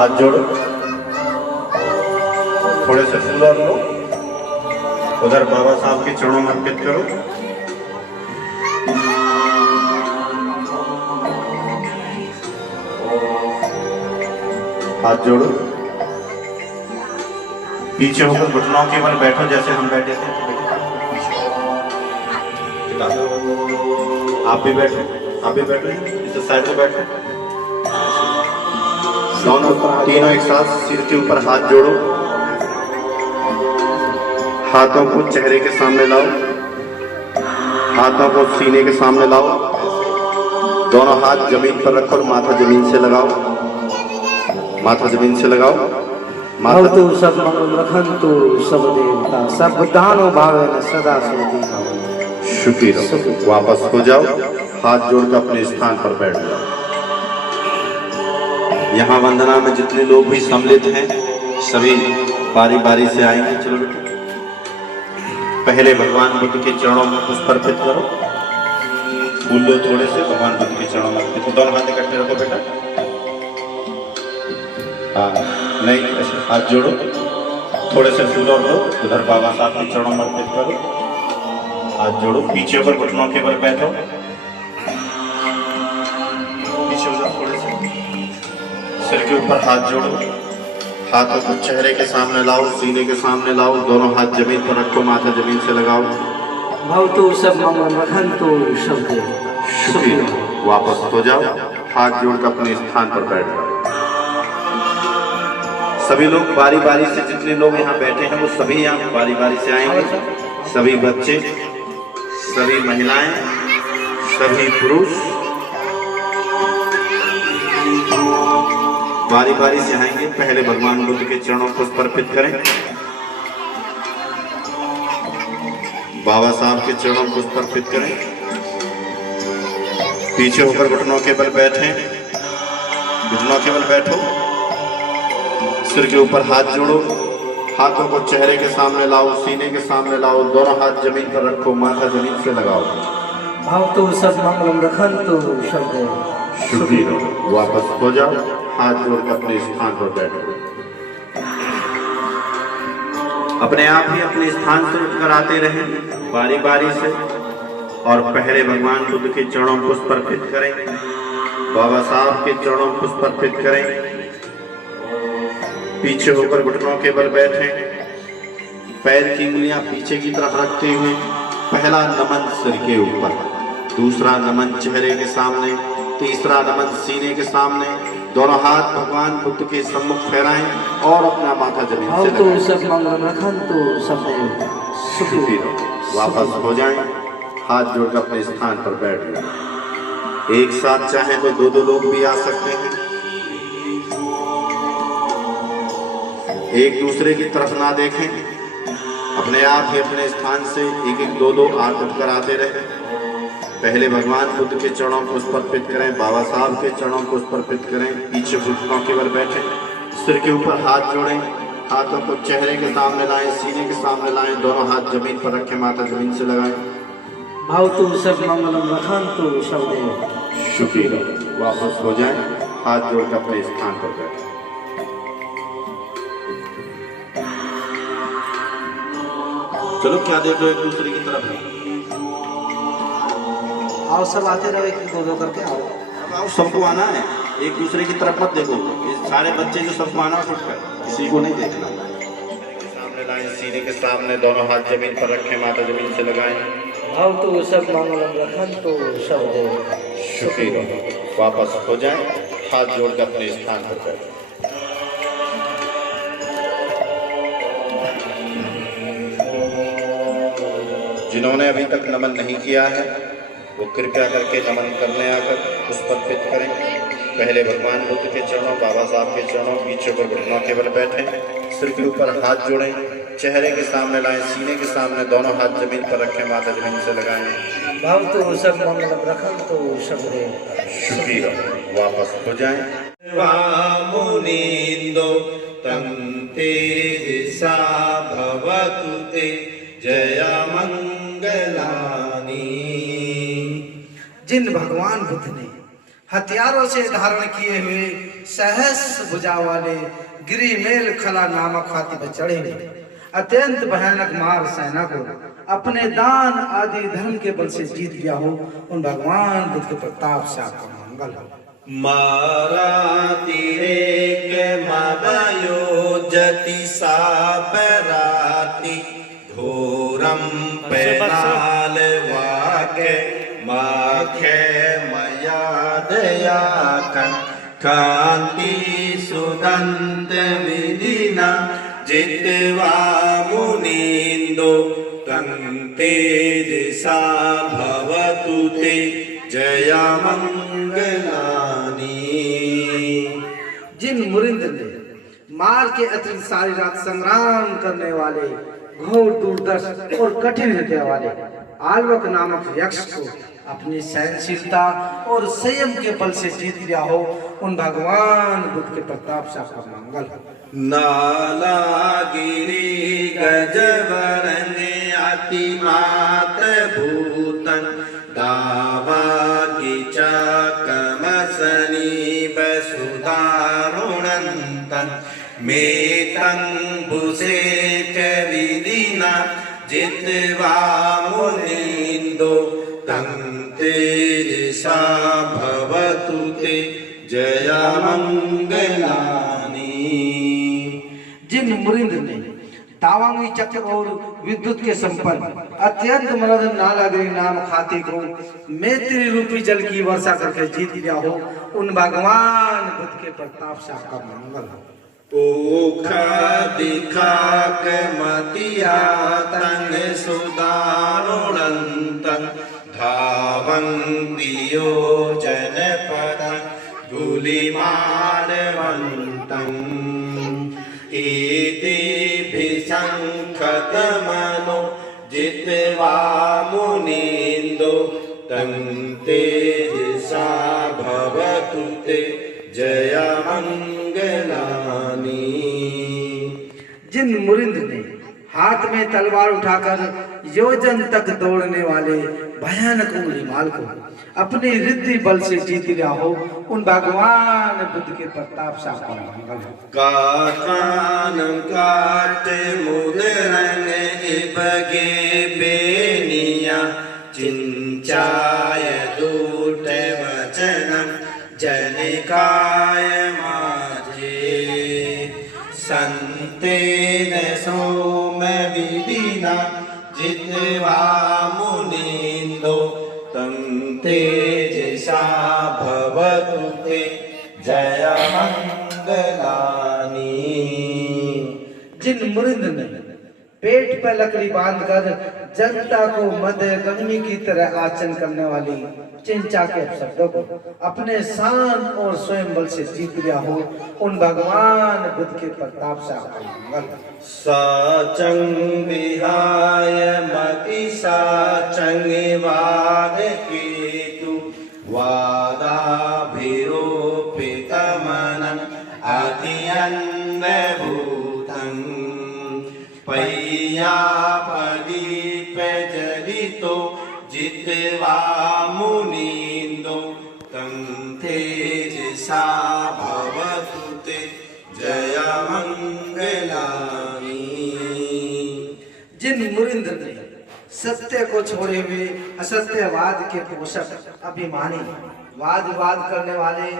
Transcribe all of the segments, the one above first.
हाथ जोड़ो, थोड़े से फूल और लो, उधर बाबा साहब के चरणों में अर्पित करो। हाथ जोड़ो, पीछे होकर घुटनों के बल बैठो जैसे हम बैठे थे। आप भी बैठो, आप भी बैठो, इस साइड में बैठो। दोनों तीनों एक साथ सिर के ऊपर हाथ जोड़ो, हाथों को चेहरे के सामने लाओ, हाथों को सीने के सामने लाओ, दोनों हाथ जमीन पर रखो और माथा जमीन से लगाओ, माथा जमीन से लगाओ। भवतु सब मंगल रखन्तु सब देवता सब दानो भावेन सदा सुखी भवन्तु। सुखी रहो। वापस हो जाओ, हाथ जोड़कर अपने स्थान पर बैठ जाओ। यहाँ वंदना में जितने लोग भी सम्मिलित हैं सभी बारी बारी से आएंगे। चलो बेटा, पहले भगवान बुद्ध के चरणों में पुष्प अर्पित करो, फूल लो थोड़े से, भगवान बुद्ध के चरणों में अर्पित। दोनों हाथ इकट्ठे रखो बेटा। हाँ, नहीं ऐसे हाथ जोड़ो, थोड़े से फूल और लो, उधर बाबा साहब के चरणों में अर्पित करो। हाथ जोड़ो, पीछे ऊपर घुटनों के बल बैठो, पीछे हो जाओ थोड़े से, सिर के ऊपर हाथ जोड़ो, हाथों को चेहरे के सामने लाओ, सीने के सामने लाओ, दोनों हाथ जमीन पर रखो, माथा जमीन से लगाओ। भवतु सब मंगल रखन्तु सब देवता सुखी रहो। वापस हो जाओ, हाथ जोड़कर अपने स्थान पर बैठ जाओ। सभी लोग बारी बारी से, जितने लोग यहाँ बैठे हैं वो सभी यहाँ बारी बारी से आएंगे। सभी बच्चे, सभी महिलाएं, सभी पुरुष बारी बारी से आएंगे। पहले भगवान बुद्ध के चरणों को समर्पित करें, बाबा साहब के चरणों को समर्पित करें, पीछे होकर घुटनों के बल बैठें, घुटनों के बल बैठो, सिर के ऊपर हाथ जोड़ो, हाथों को चेहरे के सामने लाओ, सीने के सामने लाओ, दोनों हाथ जमीन पर रखो, माथा जमीन से लगाओ। भवतु सब मंगल रखन्तु सब देवता सुखी रहो। वापस हो जाओ, हाथ जोड़कर अपने स्थान पर बैठो। अपने आप ही अपने स्थान से उठकर आते रहें बारी बारी से, और पहले भगवान बुद्ध के चरणों को पुष्प अर्पित करें, बाबा साहब के चरणों को पुष्प अर्पित करें, पीछे होकर घुटनों के बल बैठें, पैर की उंगलियां पीछे की तरफ रखते हुए पहला नमन सिर के ऊपर, दूसरा नमन चेहरे के सामने, तीसरा नमन सीने के सामने, दोनों हाथ भगवान बुद्ध के सम्मुख फहराएं और अपना माथा जमीन से लगाएं। सब मंगल रखन्तु सब देवता सुखी रहो। वापस हो जाएं, हाथ जोड़कर अपने स्थान पर बैठ जाएं। एक साथ चाहे तो दो दो लोग भी आ सकते हैं। एक दूसरे की तरफ ना देखें, अपने आप ही अपने स्थान से एक एक दो दो हाथ उठकर आते रहे। पहले भगवान बुद्ध के चरणों को समर्पित करें, बाबा साहब के चरणों को समर्पित करें, पीछे घुटनों के बल बैठें, सिर के ऊपर हाथ जोड़ें, हाथों को चेहरे के सामने लाएं, सीने के सामने लाएं, दोनों हाथ जमीन पर रखें, माथा जमीन से लगाएं। भवतु सब मंगलम रखन्तु सब देवता सुखी रहो। वापस हो जाएं, हाथ जोड़कर अपने स्थान पर बैठें। चलो क्या देख रहे हो एक दूसरे की तरफ? आओ सब आते रहो, एक दो दो करके आओ। अब सबको आना है, एक दूसरे की तरफ मत देखो। ये सारे बच्चे जो सबको आना छुटकर, किसी को नहीं देखना। सामने लाएं, सीने के सामने, दोनों हाथ जमीन पर रखें, माथा जमीन से लगाएं। भवतु सब मंगलम रखन्तु सब देवता सुखी रहो। वापस हो जाएं, हाथ जोड़कर अपने स्थान पर बैठें। जिन्होंने अभी तक नमन नहीं किया है वो कृपया करके नमन करने आकर पुष्प अर्पित करें। पहले भगवान बुद्ध के चरणों, बाबा साहब के चरणों, पीछे पर घुटनों के बल बैठें, सिर के ऊपर हाथ जोड़ें, चेहरे के सामने लाएं, सीने के सामने, दोनों हाथ जमीन पर रखें, माथा जमीन से लगाएं। भवतु सब मंगलम रखन्तु सब देवता सुखी रहो। वापस हो जाएं। मुनींदो तंते सा भवतु ते जया मंगलानी। जिन भगवान बुद्ध ने हथियारों से धारण किए हुए सहस्र भुजा वाले गिरिमेल खला नामक हाथी पर चढ़े अत्यंत भयानक मार सेना को अपने दान आदि धर्म के बल से जीत लिया हो, उन भगवान बुद्ध के प्रताप से आपका मंगल हो। मारातिरेक मवयो जति सापराति घोरम पैनाल वाके माखे मया दया कांति सुदंत विदिना जितवा मुनींदो तेजसा भवतु ते जया मंगलानी। जिन मुरिंद ने मार के अतिरिक्त सारी रात संग्राम करने वाले घोर दूरदर्श और कठिन हृदय वाले आल्वक नामक यक्ष को अपनी सहनशीलता और संयम के बल से जीत लिया हो, उन भगवान बुद्ध के प्रताप से आपका मंगल हो। नालागिरी गजवरन अतिमात भूतन दावागिचा कमसनी वसुदारुणन्तन मेतं भुसेक विदिना जित्वा मुनीन्दो तं तेजसा भवतु ते जया मंगलानी। जिन मुरिंद ने दावांगी चक्र और विद्युत के संपन्न अत्यंत मनोरंजन नालागिरी नाम हाथी को मैत्री रूपी जल की वर्षा करके जीत लिया हो, उन भगवान बुद्ध के प्रताप से आपका मंगल हो। ओखा दिखाक मतिया तन सुदारुणंतन धावन्तियो जनपदं गुलिमानवन्तं इति भिसंखतमनो जित्वा मुनीन्दो तं तेजसा भवतु ते जया मंगलानी। जिन मुरिंद ने हाथ में तलवार उठाकर योजन तक दौड़ने वाले भयानक उंगलीमाल को अपनी रिद्धि बल से जीत लिया हो, उन भगवान बुद्ध के प्रताप से आपका मंगल हो। काकान काट मुदरन इबगे बेनिया चिंचाय दूत वचनम जनिकाय माजे संतेन सोम विदिना जित्वा मुनीन्दो तं तेजसा भवतु ते जया मंगलानी। जिन मुरिंद ने पेट पर लकड़ी बांधकर जनता को मध्य गर्मी की तरह आचरण करने वाली चिंचा के शब्दों को अपने शान और स्वयं बल से जीत लिया हो, उन भगवान बुद्ध के प्रताप से आपका मंगल। साचंग विहाय मति साचंग वाद केतु वादाभिरोपित मनन अतियन्द भूतं पय्यापदीप जलितो जित्वा मुनीन्दो तं तेजसा भवतु ते जया मंगलानी। जिन मुरिंद ने सत्य को छोड़े हुए असत्यवाद के पोषक अभिमानी वाद विवाद करने वाले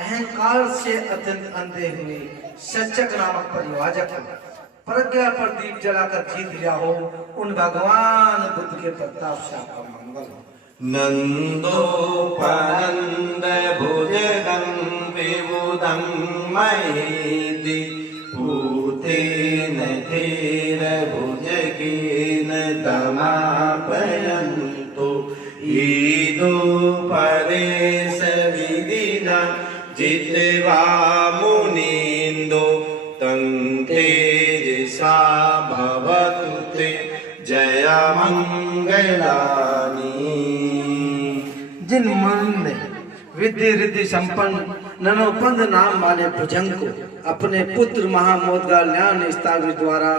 अहंकार से अत्यंत अंधे हुए सचक नामक परिवाजक प्रज्ञा पर दीप जलाकर जीत लिया हो, उन भगवान बुद्ध के प्रताप से आपका मंगल हो। नंदोपनंद भुजगं विबुधं मयेति पूतेन धीर भुजगेन दमापयन्तु ईदो परेश विदिना जित्वा मुनीन्दो तं तेजसा भवतु ते जया मंगलानी। जिन मुरिंद ने विधि रिद्धि संपन्न ननोपंद नाम वाले भुजंग को अपने पुत्र महामोदगार ज्ञान स्थापित द्वारा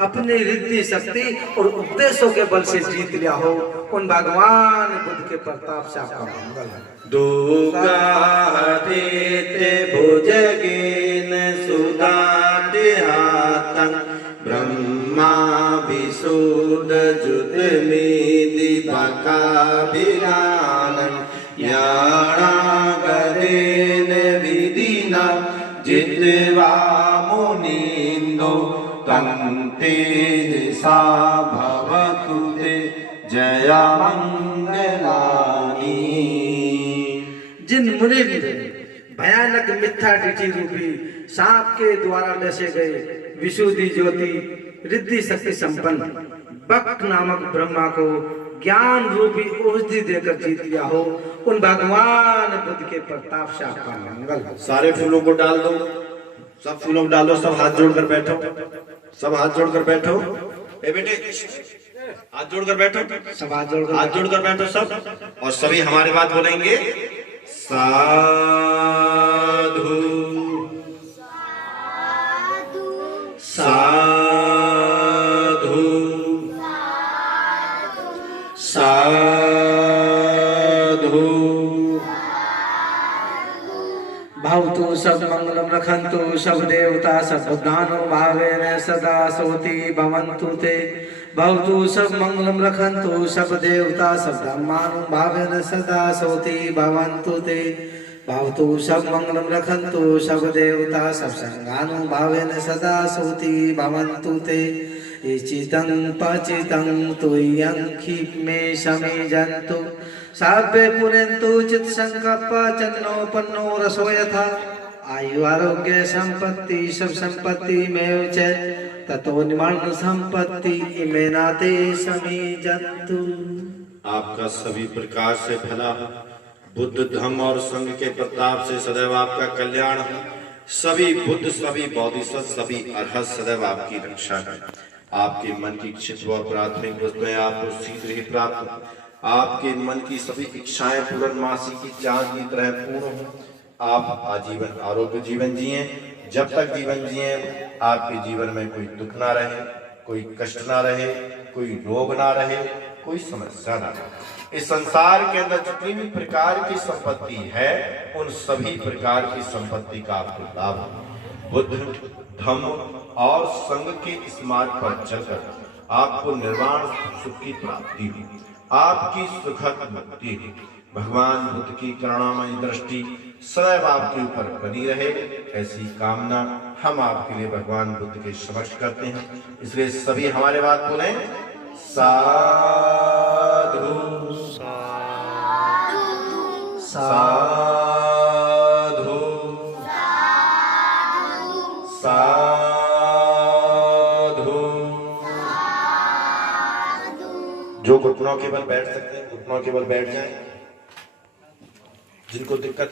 अपनी रिद्धि शक्ति और उपदेशों के बल से जीत लिया हो, उन भगवान बुद्ध के प्रताप से आपका मंगल है। दुर्गाहतेते भुजगेन सुदाट्यातं ब्रह्मा विशुद्धजुतमेदिबकाभिरानं याणागरेण विधिना जित्वा मुनीन्दो तं तेजसा भवतु ते जया मंगलानि। जिन मुनिंद्र भयानक मिथ्या डिठी रूपी सांप के द्वारा डसे गए विशुद्धि ज्योति रिद्धि शक्ति संपन्न बक नामक ब्रह्मा को ज्ञान रूपी औषधि देकर जीत लिया हो, उन भगवान बुद्ध के प्रताप से आपका मंगल हो। सारे फूलों को डाल दो, सब फूलों को डाल दो, सब हाथ जोड़कर बैठो, सब हाथ जोड़कर बैठो। ए बेटे हाथ जोड़कर बैठो, सब हाथ जोड़कर बैठो सब, और सभी हमारे बात बोलेंगे। साधु साधु साधु। भवतु सब मंगलम रखन्तु सब देवता सब बुद्धानो भावेन सदा सोति भवन्तु ते। भवतु सब मंगलम रखन्तु सब देवता सब ब्रह्मानो भावेन सदा सोति भवन्तु ते। भवतु सब मंगलम रखन्तु सब देवता सब संगानो भावेन सदा सोति भवन्तु ते। इचितं पचितं तुयं क्षिप्मे शमे जन्तु साभ्ये पुनन्तु चित् संकल्प चन्नोपन्नो रसो यथा। आयु आरोग्य संपत्ति सब संपत्ति में च ततो निर्माण संपत्ति इमे नाते समे जन्तु। आपका सभी प्रकार से भला हो, बुद्ध धम्म और संघ के प्रताप से सदैव आपका कल्याण हो। सभी बुद्ध सभी बोधिसत्व सभी अरहत सदैव आपकी रक्षा करें। आपके मन की इच्छित और प्राथमिक वस्तुएं आपको शीघ्र ही प्राप्त हो। आपके मन की सभी इच्छाएं पूर्णमासी की चांद की तरह पूर्ण हो। आप आजीवन आरोग्य जीवन जिए। जब तक जीवन जिए आपके जीवन में कोई दुख ना रहे, कोई कष्ट ना रहे, कोई रोग ना रहे, कोई समस्या ना रहे। इस संसार के अंदर जितनी भी प्रकार की संपत्ति है, उन सभी प्रकार की संपत्ति का आपको लाभ हो। बुद्ध धम्म और संघ के इस मार्ग पर चलकर आपको निर्वाण सुख की प्राप्ति हो, आपकी सुखद मुक्ति हो। भगवान बुद्ध की करुणामयी दृष्टि सदैव आपके ऊपर बनी रहे, ऐसी कामना हम आपके लिए भगवान बुद्ध के समक्ष करते हैं। इसलिए सभी हमारे बात बोले। साधु साधु साधु। जो घुटनों के बल बैठ सकते हैं घुटनों के बल बैठ जाएं। जिनको दिक्कत